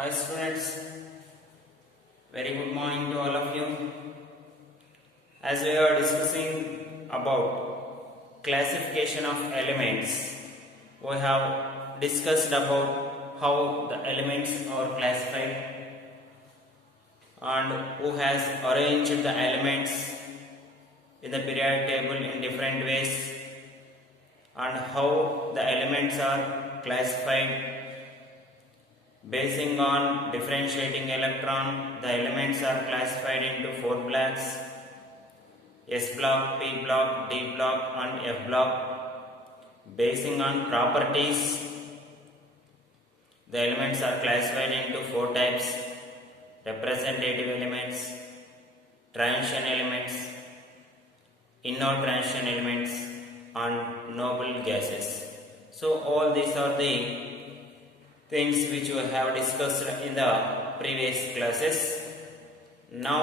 Hi students, very good morning to all of you. As we are discussing about classification of elements, we have discussed about how the elements are classified and who has arranged the elements in the periodic table in different ways and how the elements are classified. Basing on differentiating electron, the elements are classified into 4 blocks: S block, P block, D block and F block. Basing on properties, the elements are classified into 4 types: representative elements, transition elements, inortransition elements and noble gases. So all these are the things which we have discussed in the previous classes. Now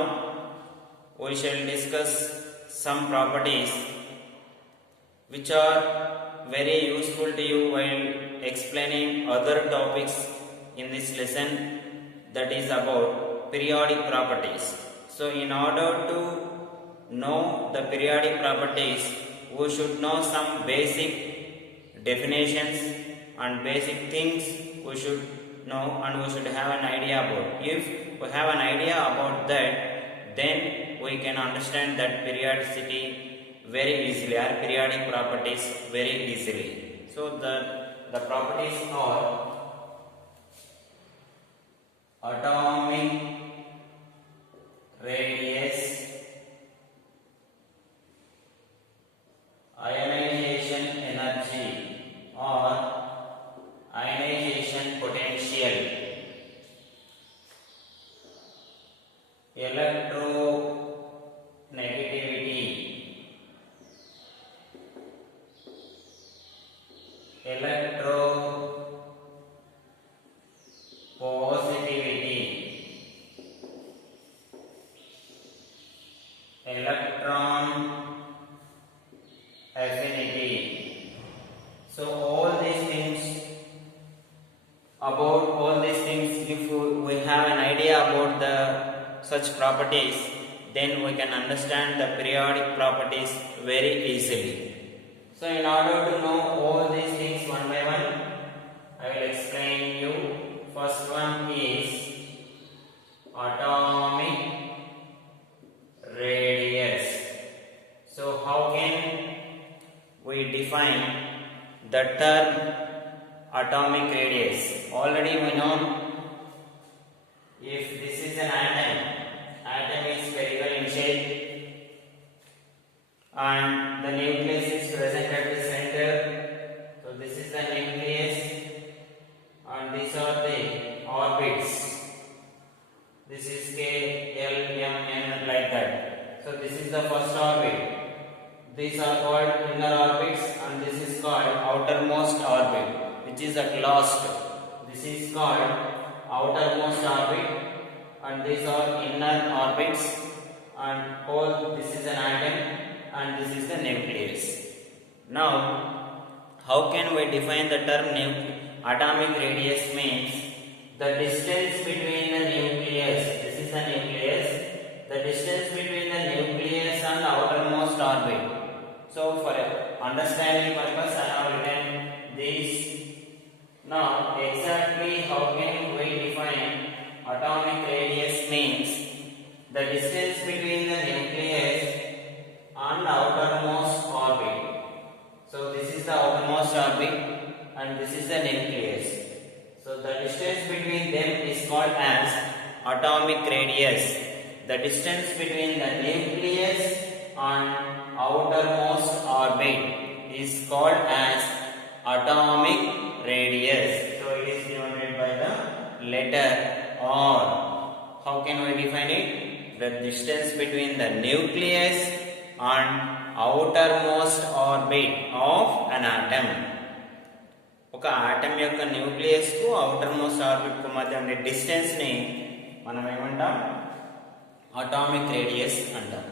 we shall discuss some properties which are very useful to you while explaining other topics in this lesson, that is about periodic properties. So in order to know the periodic properties, we should know some basic definitions and basic things we should know and we should have an idea about. If we have an idea about that, then we can understand that periodicity very easily, or periodic properties very easily. So the properties are atomic radius, ionization energy or ionization potential, electronegativity, electropositivity, electron affinity. So all these things, about all these things, if we have an idea about the such properties, then we can understand the periodic properties very easily. So in order to know all these things one by one, I will explain you. First one is atomic radius. So how can we define the term atomic radius? Already we know, if this is an atom is spherical in shape and the nucleus is present at the center. So this is the nucleus and these are the orbits. This is K, L, M, N, like that. So this is the first orbit. These are called inner orbits and this is called outermost orbit, which is at last. This is called outermost orbit and these are inner orbits, and whole this is an atom and this is the nucleus. Now how can we define the term atomic radius? Means the distance between the nucleus, this is the nucleus, the distance between the nucleus and outermost orbit. So for understanding purpose I have written this. Now exactly how can we define atomic radius? Means the distance between the nucleus and outermost orbit. So this is the outermost orbit and this is the nucleus. So the distance between them is called as atomic radius. The distance between the nucleus and outermost orbit is called as atomic radius. So it is denoted by the letter R. How can we define it? The distance between the nucleus and outermost orbit of an atom. ఒక atom యొక్క nucleus కు outermost orbit కు మధ్య ఉండే distance ని మనం ఏమంటాం? Atomic radius అంటాం.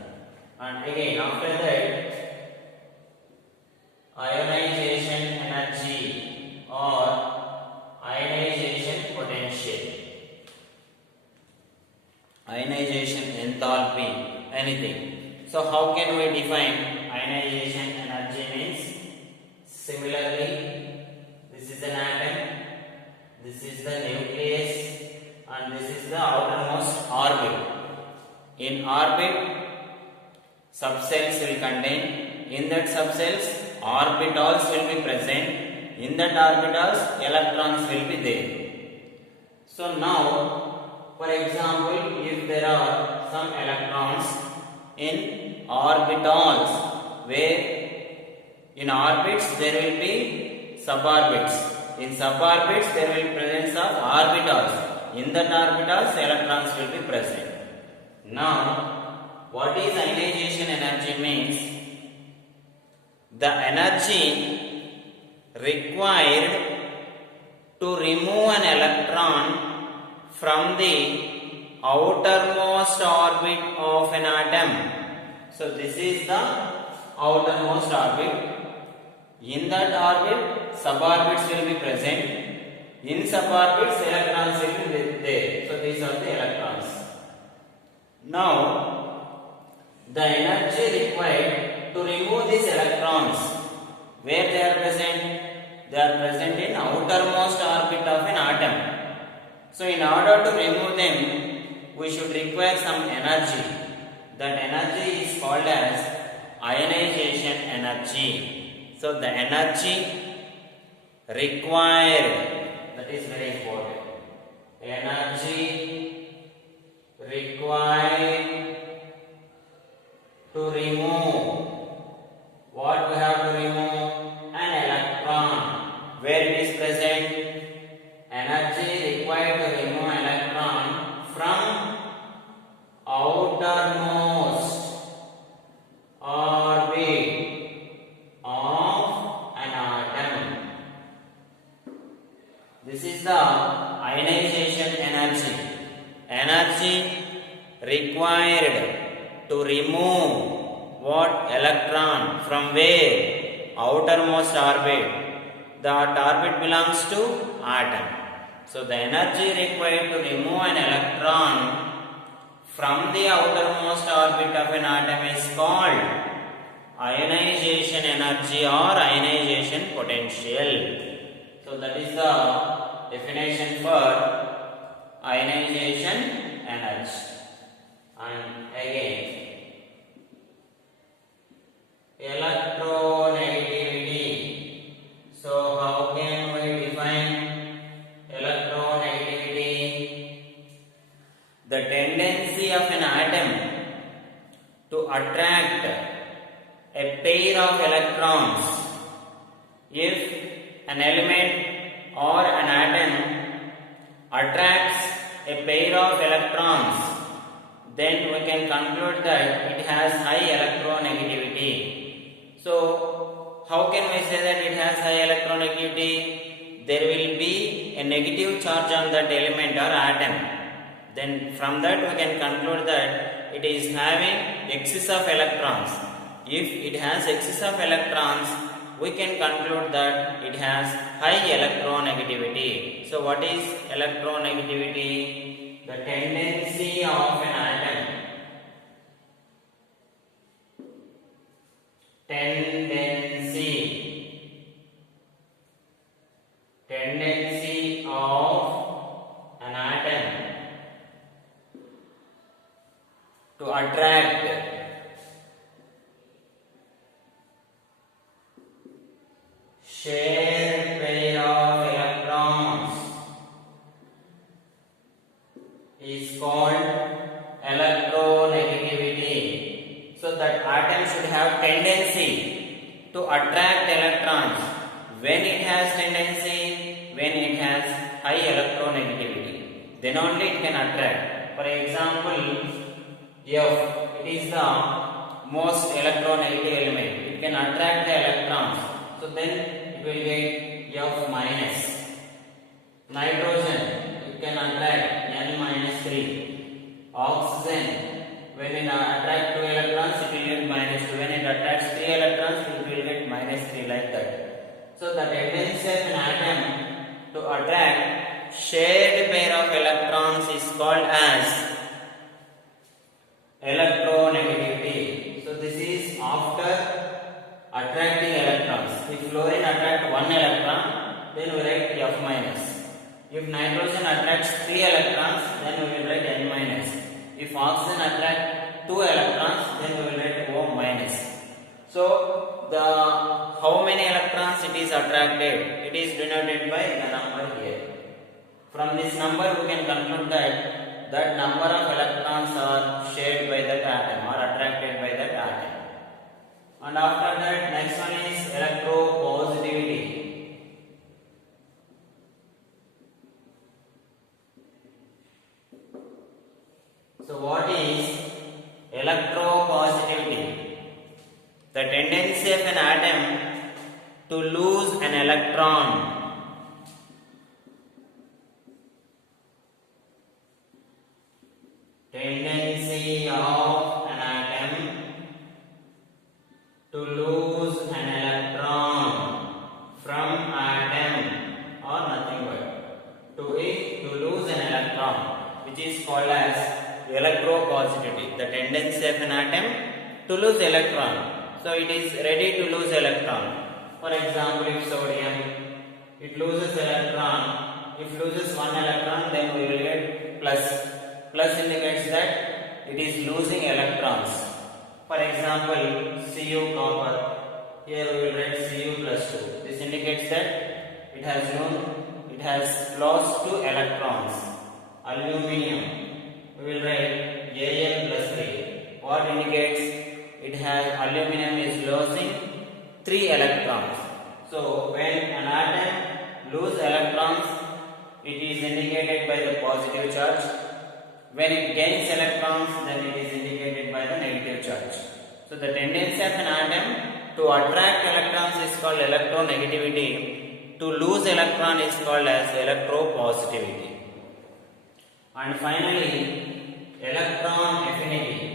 And again after that, ionization energy or ionization potential. enthalpy, anything. So how can we define ionization energy means? Similarly, this is an atom, this is the nucleus, and this is the outermost orbit. In orbit, subcells will contain. In that subcells, orbitals will be present. In that orbitals, electrons will be there. So now, for example, if there are some electrons in orbitals, where in orbits there will be suborbits. In suborbits there will be presence of orbitals. In that orbitals, electrons will be present. Now, what is ionization energy means? The energy required to remove an electron from the outermost orbit of an atom. So this is the outermost orbit. In that orbit, suborbits will be present. In suborbits, electrons will be there. So these are the electrons. Now, the energy required to remove these electrons, where they are present? They are present in outermost orbit of an atom. So in order to remove them, we should require some energy. That energy is called as ionization energy. So the energy required, that is very important. Energy required to remove, what we have to remove? An electron. Where it is present? Energy required to remove an electron from outermost orbit of an atom. This is the ionization energy. Energy required to remove what? Electron from where? Outermost orbit. That orbit belongs to atom. So the energy required to remove an electron from the outermost orbit of an atom is called ionization energy or ionization potential. So that is the definition for ionization energy. And again, electronegativity. So how can we define electronegativity? The tendency of an atom to attract a pair of electrons. If an element or an atom attracts a pair of electrons, then we can conclude that it has high electronegativity. So, how can we say that it has high electronegativity? There will be a negative charge on that element or atom. Then from that we can conclude that it is having excess of electrons. If it has excess of electrons, we can conclude that it has high electronegativity. So what is electronegativity? The tendency of an atom. Tendency of an atom to attract shared pair of electrons is called electronegativity. So that atom should have tendency to attract electrons. When it has tendency, when it has high electronegativity, then only it can attract. For example, F, it is the most electronegative element. It can attract the electrons. So then it will get F minus. Nitrogen, it can attract N minus 3. Oxygen, when it attracts 2 electrons, it will get minus 2. When it attracts 3 electrons, it will get minus 3, like that. So the tendency of an atom to attract shared pair of electrons is called as then we write F minus. If nitrogen attracts 3 electrons, then we will write N minus. If oxygen attracts 2 electrons, then we will write O minus. So the how many electrons it is attracted, it is denoted by the number here. From this number we can conclude that number of electrons are shared by that atom or attracted by that atom. And after that, next one is electropositivity. So what is electropositivity? The tendency of an atom to lose an electron. Tendency of an atom to lose an electron from atom or nothing but to lose an electron, which is called as electropositivity. The tendency of an atom to lose electron. So it is ready to lose electron. For example, if sodium, it loses electron. If loses one electron, then we will get plus. Plus indicates that it is losing electrons. For example, Cu copper. Here we will write Cu plus 2. This indicates that it has lost 2 electrons. Aluminium, we will write Al plus 3. What indicates aluminium is losing 3 electrons. So when an atom loses electrons, it is indicated by the positive charge. When it gains electrons, then it is indicated by the negative charge. So the tendency of an atom to attract electrons is called electronegativity. To lose electron is called as electropositivity. And finally, electron affinity.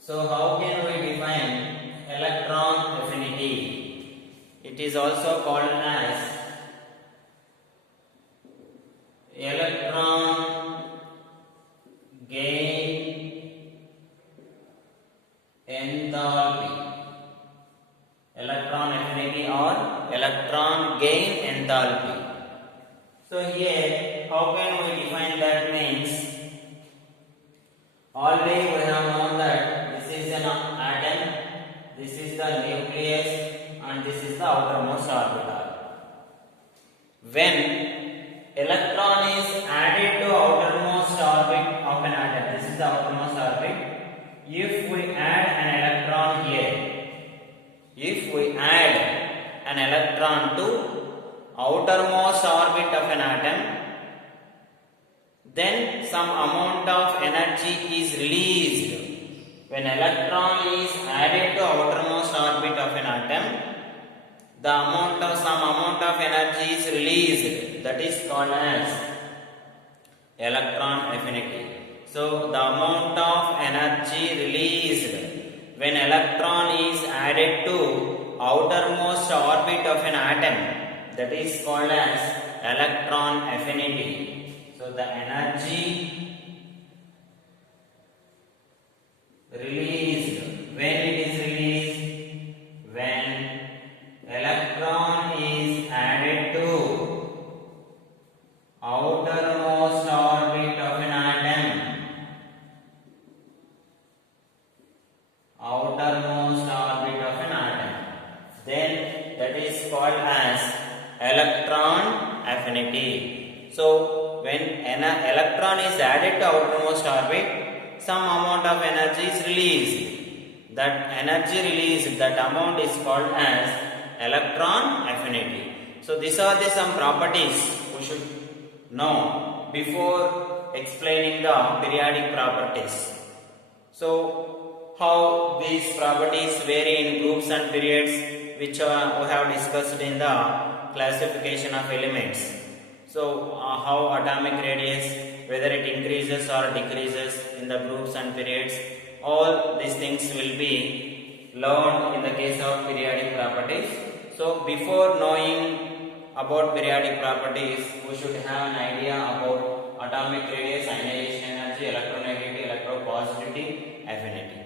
So how can we define electron affinity? It is also called as electron gain enthalpy. Electron affinity or electron gain enthalpy. So here, how can we define that? Means already we have known that this is an atom, this is the nucleus, and this is the outermost orbital. When electron is added to outermost orbit of an atom, this is the outermost orbit. If we add an electron here, if we add an electron to outermost orbit of an atom, then some amount of energy is released. When electron is added to outermost orbit of an atom, some amount of energy is released. That is called as electron affinity. So the amount of energy released when electron is added to outermost orbit of an atom, that is called as electron affinity. So the energy released, when it is released, when electron is added to outermost orbit of an atom, then that is called as electron affinity. So when an electron is added to outermost orbit, some amount of energy is released. That energy released, that amount is called as electron affinity. So these are the some properties we should know before explaining the periodic properties. So how these properties vary in groups and periods, which we have discussed in the classification of elements. So how atomic radius, whether it increases or decreases in the groups and periods, all these things will be learned in the case of periodic properties. So before knowing about periodic properties, we should have an idea about atomic radius, ionization energy, electronegativity, electropositivity, affinity.